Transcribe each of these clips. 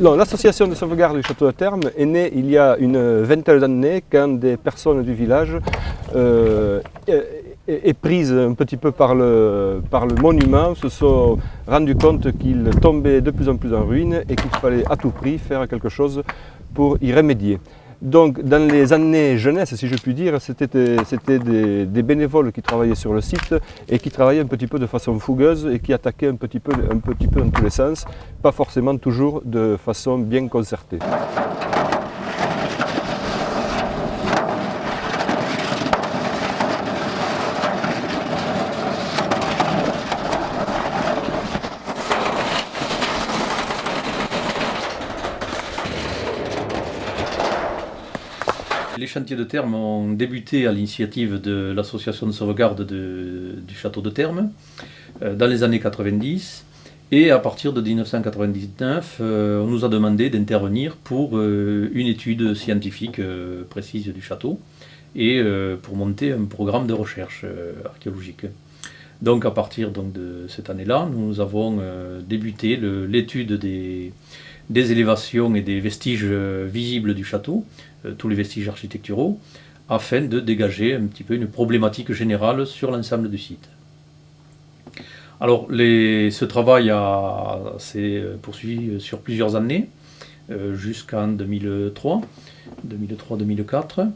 L'association de sauvegarde du château de Termes est née il y a une vingtaine d'années quand des personnes du village et prises un petit peu par le monument se sont rendues compte qu'il tombait de plus en plus en ruine et qu'il fallait à tout prix faire quelque chose pour y remédier. Donc dans les années jeunesse, si je puis dire, c'était des bénévoles qui travaillaient sur le site et qui travaillaient un petit peu de façon fougueuse et qui attaquaient un petit peu dans tous les sens, pas forcément toujours de façon bien concertée. Les chantiers de Termes ont débuté à l'initiative de l'association de sauvegarde du château de Termes dans les années 90 et à partir de 1999 on nous a demandé d'intervenir pour une étude scientifique précise du château et pour monter un programme de recherche archéologique. Donc à partir de cette année-là, nous avons débuté l'étude des élévations et des vestiges visibles du château, tous les vestiges architecturaux, afin de dégager un petit peu une problématique générale sur l'ensemble du site. Alors ce travail s'est poursuivi sur plusieurs années, jusqu'en 2003-2004,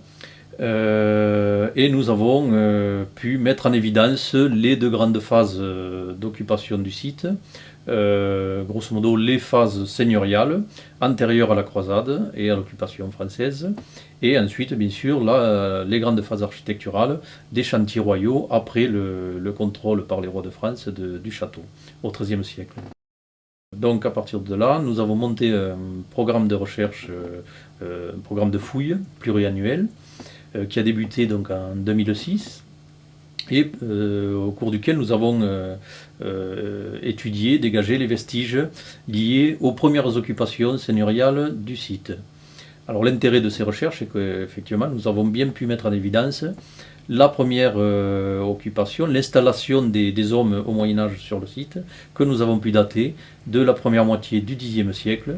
et nous avons pu mettre en évidence les deux grandes phases d'occupation du site. Grosso modo les phases seigneuriales antérieures à la croisade et à l'occupation française, et ensuite bien sûr les grandes phases architecturales des chantiers royaux après le contrôle par les rois de France du château au XIIIe siècle. Donc à partir de là, nous avons monté un programme de recherche, un programme de fouilles pluriannuel qui a débuté donc en 2006 et au cours duquel nous avons étudié, dégagé les vestiges liés aux premières occupations seigneuriales du site. Alors l'intérêt de ces recherches est qu'effectivement nous avons bien pu mettre en évidence la première occupation, l'installation des hommes au Moyen-Âge sur le site, que nous avons pu dater de la première moitié du Xe siècle,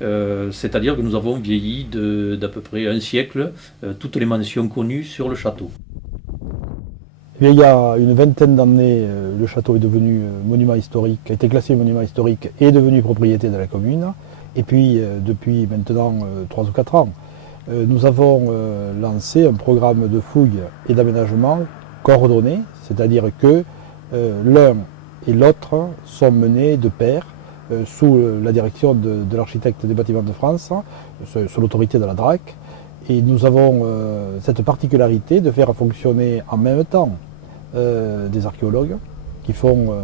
c'est-à-dire que nous avons vieilli d'à peu près un siècle toutes les mentions connues sur le château. Il y a une vingtaine d'années, le château est devenu monument historique, a été classé monument historique et est devenu propriété de la commune. Et puis, depuis maintenant 3 ou 4 ans, nous avons lancé un programme de fouilles et d'aménagement coordonné, c'est-à-dire que l'un et l'autre sont menés de pair sous la direction de l'architecte des bâtiments de France, sous l'autorité de la DRAC. Et nous avons cette particularité de faire fonctionner en même temps des archéologues qui font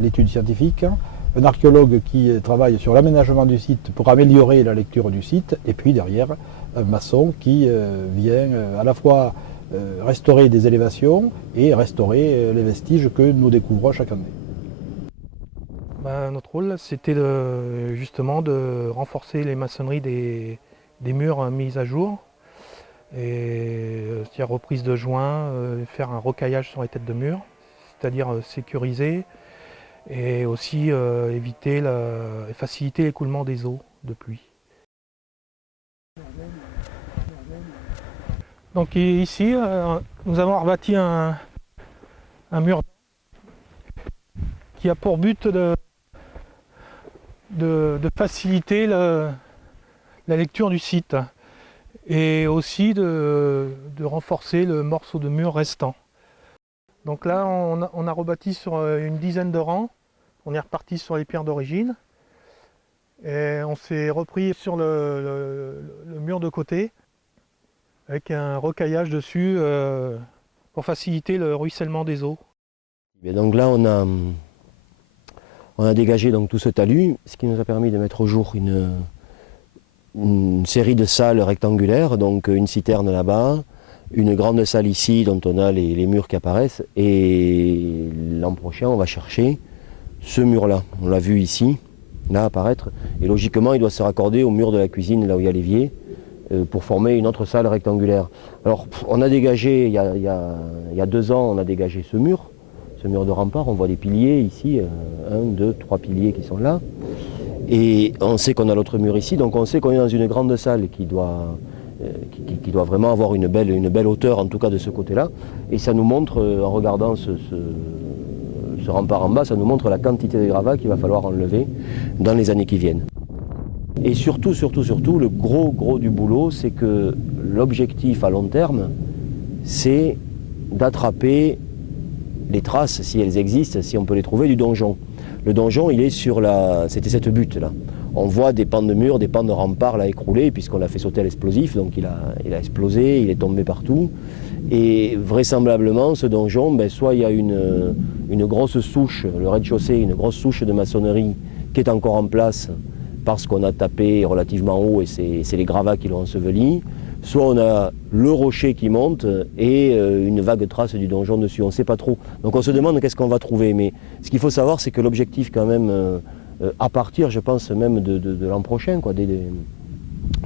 l'étude scientifique, un archéologue qui travaille sur l'aménagement du site pour améliorer la lecture du site, et puis derrière un maçon qui vient à la fois restaurer des élévations et restaurer les vestiges que nous découvrons chaque année. Notre rôle, c'était justement de renforcer les maçonneries des murs mis à jour, c'est-à-dire reprise de joints, faire un recaillage sur les têtes de mur, c'est-à-dire sécuriser et aussi éviter et faciliter l'écoulement des eaux de pluie. Donc ici, nous avons rebâti un mur qui a pour but de faciliter la lecture du site et aussi de renforcer le morceau de mur restant. Donc là, on a rebâti sur une dizaine de rangs, on est reparti sur les pierres d'origine et on s'est repris sur le mur de côté avec un recaillage dessus pour faciliter le ruissellement des eaux. Et donc là, on a dégagé donc tout ce talus, ce qui nous a permis de mettre au jour une série de salles rectangulaires, donc une citerne là-bas, une grande salle ici dont on a les murs qui apparaissent, et l'an prochain on va chercher ce mur-là, on l'a vu ici, là apparaître, et logiquement il doit se raccorder au mur de la cuisine, là où il y a l'évier, pour former une autre salle rectangulaire. Alors on a dégagé, il y a 2 ans, on a dégagé ce mur de rempart, on voit des piliers ici, 1, 2, 3 piliers qui sont là. Et on sait qu'on a l'autre mur ici, donc on sait qu'on est dans une grande salle qui doit vraiment avoir une belle hauteur, en tout cas de ce côté-là. Et ça nous montre, en regardant ce rempart en bas, ça nous montre la quantité de gravats qu'il va falloir enlever dans les années qui viennent. Et surtout, le gros du boulot, c'est que l'objectif à long terme, c'est d'attraper les traces, si elles existent, si on peut les trouver, du donjon. Le donjon, il est c'était cette butte là. On voit des pans de murs, des pans de remparts là écroulés, puisqu'on l'a fait sauter à l'explosif, donc il a explosé, il est tombé partout. Et vraisemblablement, ce donjon, soit il y a une grosse souche, le rez-de-chaussée, une grosse souche de maçonnerie qui est encore en place parce qu'on a tapé relativement haut et c'est les gravats qui l'ont enseveli. Soit on a le rocher qui monte et une vague trace du donjon dessus, on ne sait pas trop. Donc on se demande qu'est-ce qu'on va trouver. Mais ce qu'il faut savoir, c'est que l'objectif quand même, à partir, je pense même de l'an prochain,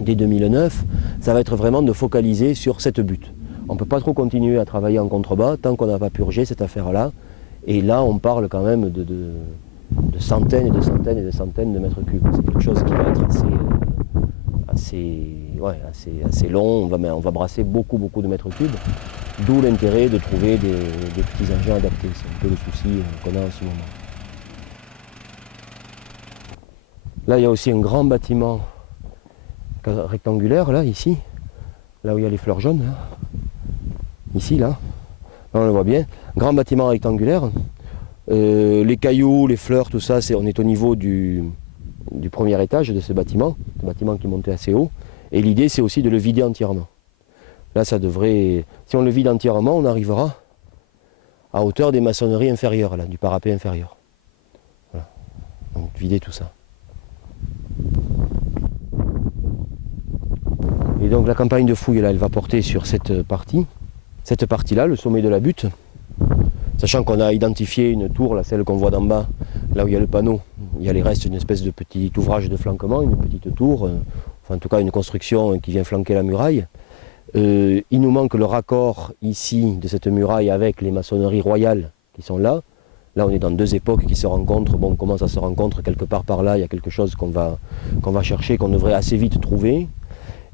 dès 2009, ça va être vraiment de focaliser sur cette butte. On ne peut pas trop continuer à travailler en contrebas tant qu'on n'a pas purgé cette affaire-là. Et là, on parle quand même de centaines et de centaines et de centaines de mètres cubes. C'est quelque chose qui va être assez long. On va brasser beaucoup de mètres cubes. D'où l'intérêt de trouver des petits engins adaptés. C'est un peu le souci qu'on a en ce moment. Là, il y a aussi un grand bâtiment rectangulaire, là, ici. Là où il y a les fleurs jaunes. Là. Ici, là. Là, on le voit bien. Grand bâtiment rectangulaire. Les cailloux, les fleurs, tout ça, on est au niveau du premier étage de ce bâtiment qui montait assez haut. Et l'idée, c'est aussi de le vider entièrement. Là, ça devrait... Si on le vide entièrement, on arrivera à hauteur des maçonneries inférieures, là, du parapet inférieur. Voilà. Donc, vider tout ça. Et donc, la campagne de fouille, là, elle va porter sur cette partie-là, le sommet de la butte. Sachant qu'on a identifié une tour, là, celle qu'on voit d'en bas, là où il y a le panneau, il y a les restes d'une espèce de petit ouvrage de flanquement, une petite tour, en tout cas une construction qui vient flanquer la muraille. Il nous manque le raccord ici de cette muraille avec les maçonneries royales qui sont là. Là, on est dans deux époques qui se rencontrent. Bon, comment ça se rencontre quelque part par là, il y a quelque chose qu'on va chercher, qu'on devrait assez vite trouver.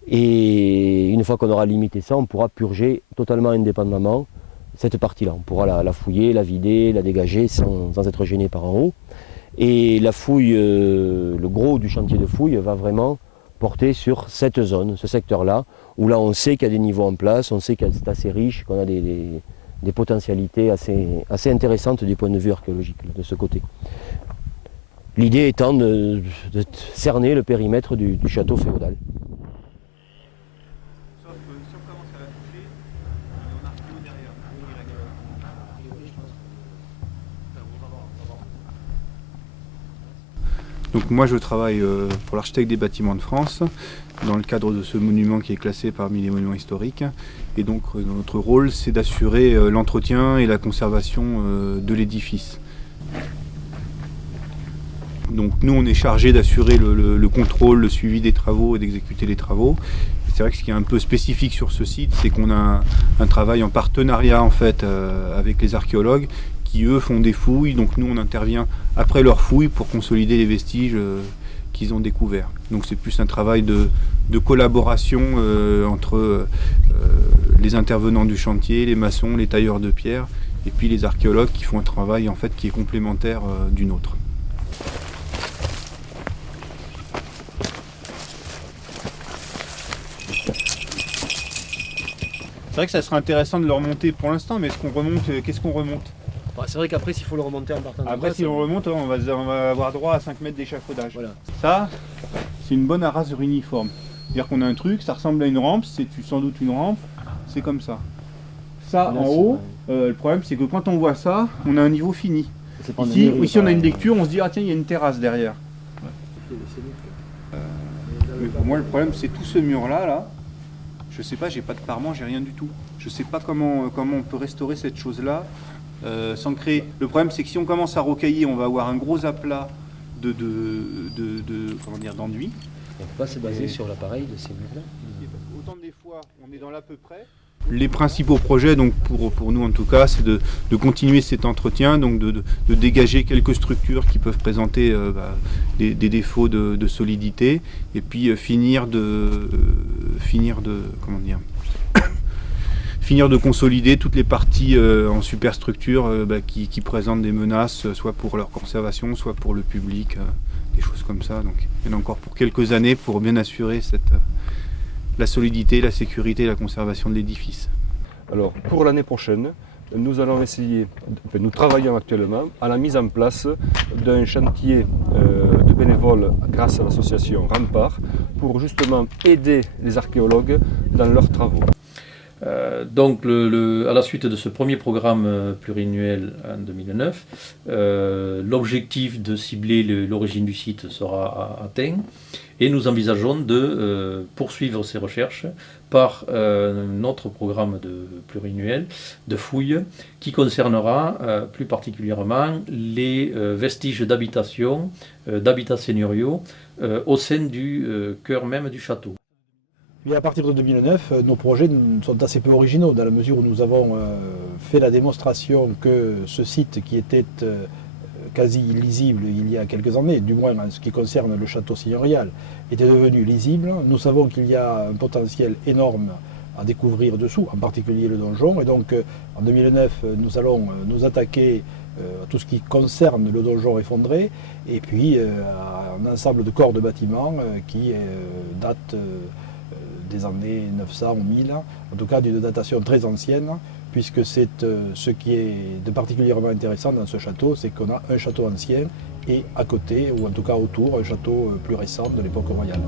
Et une fois qu'on aura limité ça, on pourra purger totalement indépendamment cette partie-là. On pourra la fouiller, la vider, la dégager sans être gêné par en haut. Et la fouille, le gros du chantier de fouille va vraiment porter sur cette zone, ce secteur-là, où là on sait qu'il y a des niveaux en place, on sait que c'est assez riche, qu'on a des potentialités assez intéressantes du point de vue archéologique de ce côté. L'idée étant de cerner le périmètre du château féodal. Donc moi je travaille pour l'architecte des bâtiments de France dans le cadre de ce monument qui est classé parmi les monuments historiques. Et donc notre rôle c'est d'assurer l'entretien et la conservation de l'édifice. Donc nous on est chargé d'assurer le contrôle, le suivi des travaux et d'exécuter les travaux. C'est vrai que ce qui est un peu spécifique sur ce site, c'est qu'on a un travail en partenariat en fait avec les archéologues qui eux font des fouilles, donc nous on intervient après leurs fouilles pour consolider les vestiges qu'ils ont découverts. Donc c'est plus un travail de collaboration entre les intervenants du chantier, les maçons, les tailleurs de pierre, et puis les archéologues qui font un travail en fait qui est complémentaire du nôtre. C'est vrai que ça serait intéressant de le remonter pour l'instant, mais qu'est-ce qu'on remonte? C'est vrai qu'après, s'il faut le remonter en partant de après, bas, si on remonte, on va avoir droit à 5 mètres d'échafaudage. Voilà. Ça, c'est une bonne arrasure uniforme. C'est-à-dire qu'on a un truc, ça ressemble à une rampe, c'est sans doute une rampe, c'est comme ça. Ça, là, en haut, le problème, c'est que quand on voit ça, on a un niveau fini. Ici, on a une lecture, on se dit, ah tiens, il y a une terrasse derrière. Mais pour moi, le problème, c'est tout ce mur-là, là. Je sais pas, j'ai pas de parement, j'ai rien du tout. Je sais pas comment on peut restaurer cette chose-là. Sans créer. Le problème, c'est que si on commence à rocailler, on va avoir un gros aplat d'enduit. On ne peut pas se baser sur l'appareil de ces murs-là. Autant des fois, on est dans l'à peu près. Les principaux projets, donc pour nous en tout cas, c'est de continuer cet entretien, donc de dégager quelques structures qui peuvent présenter défauts de solidité, et puis finir de consolider toutes les parties en superstructure qui présentent des menaces, soit pour leur conservation, soit pour le public, des choses comme ça. Donc il y en a encore pour quelques années pour bien assurer la solidité, la sécurité et la conservation de l'édifice. Alors pour l'année prochaine, nous allons essayer, nous travaillons actuellement à la mise en place d'un chantier de bénévoles grâce à l'association Rempart pour justement aider les archéologues dans leurs travaux. Donc à la suite de ce premier programme pluriannuel en 2009, l'objectif de cibler l'origine du site sera atteint et nous envisageons de poursuivre ces recherches par notre programme pluriannuel de fouilles qui concernera plus particulièrement les vestiges d'habitation, d'habitats seigneuriaux au sein du cœur même du château. Et à partir de 2009, nos projets sont assez peu originaux, dans la mesure où nous avons fait la démonstration que ce site qui était quasi illisible il y a quelques années, du moins en ce qui concerne le château seigneurial, était devenu lisible. Nous savons qu'il y a un potentiel énorme à découvrir dessous, en particulier le donjon. Et donc en 2009, nous allons nous attaquer à tout ce qui concerne le donjon effondré, et puis à un ensemble de corps de bâtiments qui datent des années 900 ou 1000, en tout cas d'une datation très ancienne, puisque c'est ce qui est de particulièrement intéressant dans ce château, c'est qu'on a un château ancien et à côté, ou en tout cas autour, un château plus récent de l'époque royale.